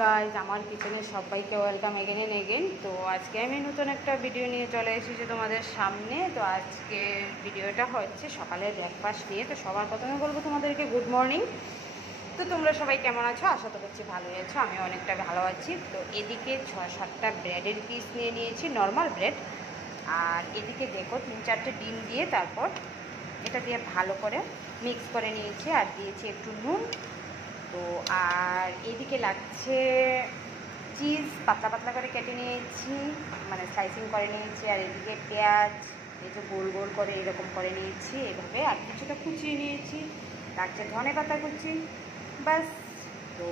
Guys, আমার কিচেনে সবাইকে ওয়েলকাম এগেন এন্ড এগেন। তো আজকে আমি নতুন একটা ভিডিও নিয়ে চলে এসেছি তোমাদের সামনে। তো আজকে ভিডিওটা হচ্ছে সকালের ব্রেকফাস্ট নিয়ে। তো সবার প্রথমে বলবো তোমাদেরকে গুড মর্নিং। তো তোমরা সবাই কেমন আছো? আশা তো করছি ভালোই আছো, আমি অনেকটা ভালো আছি। তো এদিকে 6-7টা ব্রেডের পিস নিয়ে নিয়েছি, নর্মাল ব্রেড। আর এদিকে দেখো 3-4টে ডিম দিয়ে তারপর এটা দিয়ে ভালো করে মিক্স করে নিয়েছি, আর দিয়েছি একটু নুন। তো আর এদিকে লাগছে চিজ, পাতলা পাতলা করে কেটে নিয়েছি, মানে স্লাইসিং করে নিয়েছি। আর এদিকে পেঁয়াজ এই যে গোল গোল করে এরকম করে নিয়েছি এভাবে, আর কিছুটা কুচিয়ে নিয়েছি। লাগছে ধনে পাতা কুচি, বাস। তো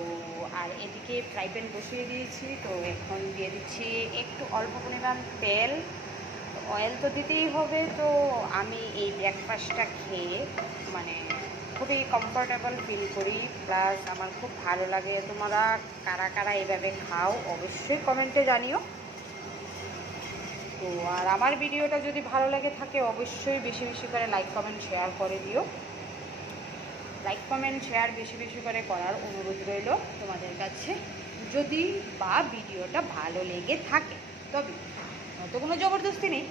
আর এদিকে ফ্রাই প্যান বসিয়ে দিয়েছি। তো এখন দিয়ে দিচ্ছি একটু অল্প পরিমাণ তেল। অয়েল তো দিতেই হবে। তো আমি এই ব্রেকফাস্টটা খেয়ে মানে খুবই কমফোর্টেবল ফিল করি, প্লাস আমার খুব ভালো লাগে। তোমরা কারা কারা এভাবে খাও অবশ্যই কমেন্টে জানিও। তো আর আমার ভিডিওটা যদি ভালো লাগে থাকে অবশ্যই বেশি বেশি করে লাইক কমেন্ট শেয়ার করে দিও। লাইক কমেন্ট শেয়ার বেশি বেশি করে করার অনুরোধ রইল তোমাদের কাছে, যদি বা ভিডিওটা ভালো লেগে থাকে তবে, তো কোনো জবরদস্তি নেই।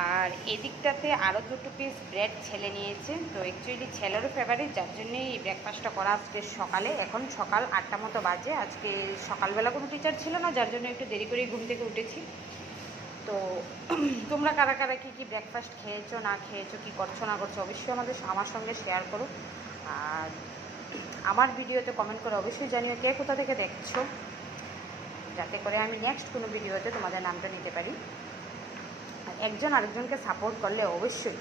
আর এদিকটাতে আরও 2 পিস ব্রেড ছেলে নিয়েছে। তো অ্যাকচুয়ালি ছেলেরও ফেভারিট, যার জন্যই এই ব্রেকফাস্টটা করা আজকে সকালে। এখন সকাল 8টা মতো বাজে। আজকে সকালবেলা কোনো টিচার ছিল না, যার জন্য একটু দেরি করেই ঘুম থেকে উঠেছি। তো তোমরা কারা কারা কী ব্রেকফাস্ট খেয়েছো না খেয়েছো, কী করছো না করছো অবশ্যই আমার সঙ্গে শেয়ার করো। আর আমার ভিডিওতে কমেন্ট করে অবশ্যই জানিও কে কোথা থেকে দেখছো, যাতে করে আমি নেক্সট কোনো ভিডিওতে তোমাদের নামটা নিতে পারি। আর একজন আরেকজনকে সাপোর্ট করলে অবশ্যই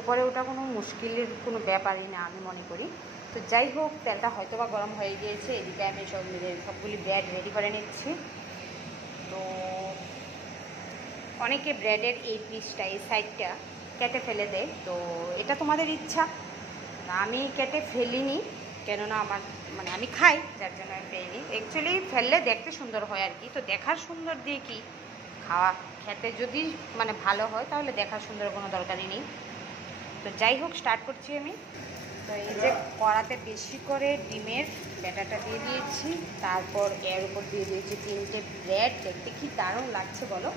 উপরে ওঠা কোনো মুশকিলের কোনো ব্যাপারই না আমি মনে করি। তো যাই হোক, তেলটা হয়তো বা গরম হয়ে গিয়েছে। এদিকে আমি সবগুলি ব্রেড রেডি করে নিচ্ছি। তো অনেকে ব্রেডের এই পিসটা, এই সাইডটা কেটে ফেলে দেয়। তো এটা তোমাদের ইচ্ছা, আমি কেটে ফেলিনি, কেননা আমার মানে আমি খাই, যার জন্য আমি ফেলিনি। অ্যাকচুয়ালি ফেললে দেখতে সুন্দর হয় আর কি। তো দেখার সুন্দর দিয়ে কি খাওয়া, খেতে যদি মানে ভালো হয় তাহলে দেখার সুন্দর কোনো দরকারই নেই। তো যাই হোক, স্টার্ট করছি আমি। তো এই যে কড়াতে বেশি করে ডিমের ব্যাটারটা দিয়ে দিয়েছি, তারপর এর উপর দিয়ে দিয়েছি 3টে ব্রেড। দেখতে কি দারুণ লাগছে বলো।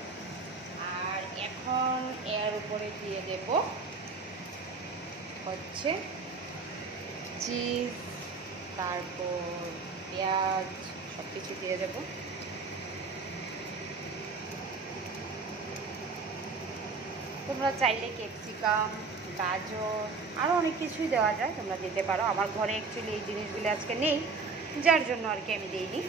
আর এখন এর উপরে দিয়ে দেব হচ্ছে চিজ, তারপর পেঁয়াজ, সব কিছু দিয়ে দেবো। তোমরা চাইলে ক্যাপসিকাম, গাজর, আরও অনেক কিছুই দেওয়া যায়, তোমরা দিতে পারো। আমার ঘরে অ্যাকচুয়ালি এই জিনিসগুলো আজকে নেই, যার জন্য আর কি আমি দিইনি।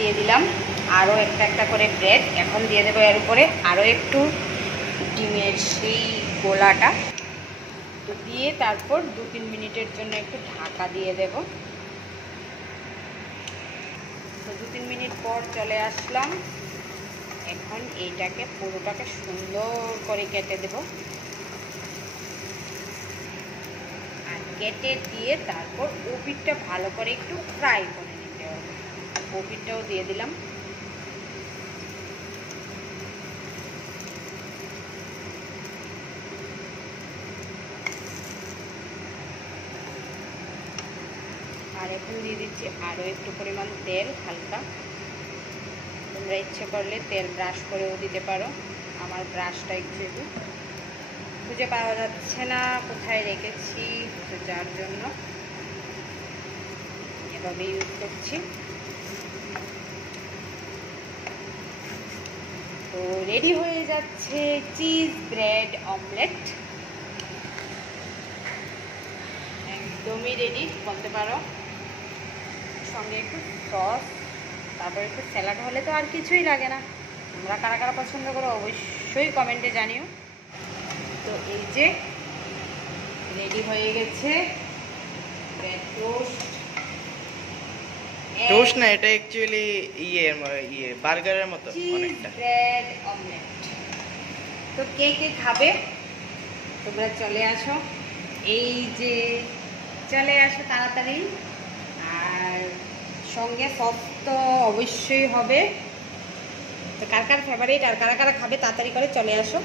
দিয়ে দিলাম আরও একটা করে ব্রেড। এখন দিয়ে দেবো এর উপরে আরও একটু ডিমের সেই গোলাটা। তো দিয়ে তারপর 2-3 মিনিটের জন্য একটু ঢাকা দিয়ে দেব। তো 2-3 মিনিট পর চলে আসলাম। এখন এইটাকে পুরোটাকে সুন্দর করে কেটে দেব, আর কেটে দিয়ে তারপর ওপিটটা ভালো করে একটু ফ্রাই করে নিতে হবে। ওপিটটাও দিয়ে দিলাম। আর এখন দিয়ে দিচ্ছি আরও একটু পরিমাণ তেল হালকা। তোমরা ইচ্ছে করলে তেল ব্রাশ করেও দিতে পারো। আমার ব্রাশটা একটু খুঁজে পাওয়া যাচ্ছে না কোথায় রেখেছি, তো যার জন্য এভাবে ইউজ করছি। তো রেডি হয়ে যাচ্ছে চিজ ব্রেড অমলেট, একদমই রেডি বলতে পারো। সঙ্গে একটু সস, তারপর একটু স্যালাড হলে তো আর কিছুই লাগে না। তোমরা কারা কারা পছন্দ করো অবশ্যই কমেন্টে জানিও। তো এই যে রেডি হয়ে গেছে ব্রেড টোস্ট, টোস্ট না, এটা অ্যাকচুয়ালি ইয়ে বার্গারের মতো অনেকটা। Bread omelette. তো কে কে খাবে তোমরা চলে আসো, এই যে চলে আসো তাড়াতাড়ি। আর সঙ্গে সস তো অবশ্যই হবে। তো কার কার ফেভারিট আর কারা কারা খাবে তাড়াতাড়ি করে চলে আসো।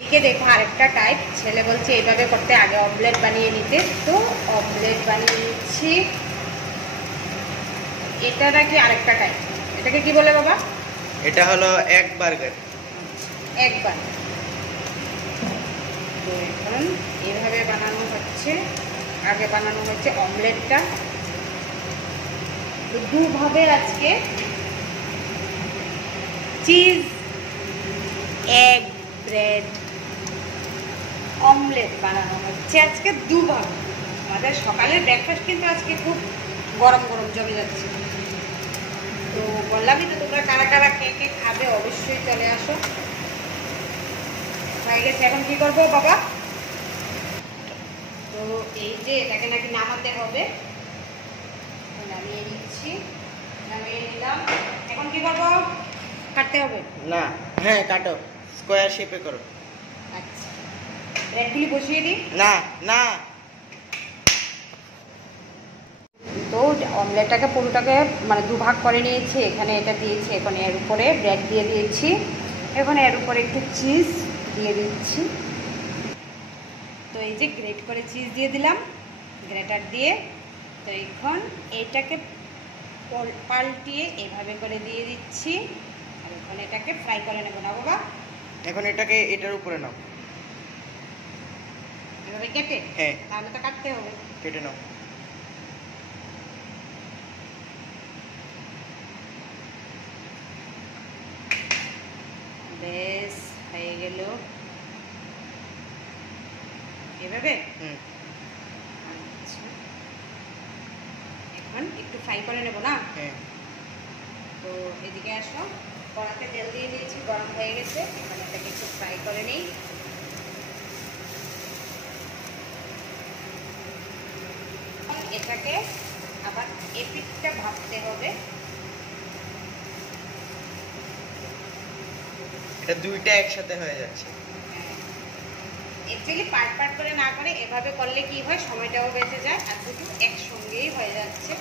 এদিকে দেখো আরেকটা টাইপ, ছেলে বলছে এইভাবে করতে, আগে অমলেট বানিয়ে নিতে। তো অমলেট বানিয়ে নিচ্ছি। এটা নাকি আরেকটা টাইপ, এটাকে কি বলে বাবা? এটা হলো এক বার্গার। একবার তো এখন এইভাবে বানানো হচ্ছে। আগে বানানো হচ্ছে অমলেটটা। তো দুভাবে আজকে চিজ এগ ব্রেড অমলেট বানানো হচ্ছে আজকে দুভাবে। আমাদের সকালের ব্রেকফাস্ট কিন্তু আজকে খুব গরম গরম জমে যাচ্ছে। তো বললামই তো, তোমরা কারা কারা কে কে খাবে অবশ্যই চলে আসো। হয়ে গেছে, এখন কি করবো বাবা? তো এই যে এটাকে নাকি নামাতে হবে, নামিয়ে নিচ্ছি। নামিয়ে নিলাম, এখন কি করবো? কাটতে হবে না, হ্যাঁ কাটো, স্কোয়ার শেপে করো। আচ্ছা, ব্রেডগুলি বসিয়ে দিই। না না, তো অমলেটটাকে পুরোটাকে মানে দুভাগ করে নিয়েছি। এখানে এটা দিয়েছি, এখন এর উপরে ব্রেড দিয়ে দিয়েছি, এখন এর উপরে একটু চিজ দিয়ে দিচ্ছি। তো এই যে গ্রেট করে চিজ দিয়ে দিলাম, গ্রেটার দিয়ে। তো এখন এটাকে পাল্টিয়ে এভাবে করে দিয়ে দিচ্ছি। আর এখন এটাকে ফ্রাই করে নেবো না বাবা? এখন এটাকে এটার উপরে নাও। এভাবে কেটে? হ্যাঁ, তাহলে তো কাটতে হবে। কেটে নাও। বেশ হয়ে গেল এভাবে। আচ্ছা, এখন একটু ফ্রাই করে নেব না? হ্যাঁ। তো এদিকে আসো, কড়াতে তেল দিয়ে দিয়েছি, গরম হয়ে গেছে। এখন এটাকে একটু ফ্রাই করে নিই। এটাকে আবার এপিঠটা ভাজতে হবে। এটা দুইটা একসাথে হয়ে যাচ্ছে। অ্যাকচুয়ালি পার্ট পার্ট করে না করে এভাবে করলে কি হয়, সময়টাও বেঁচে যায় আর শুধু একসঙ্গেই হয়ে যাচ্ছে।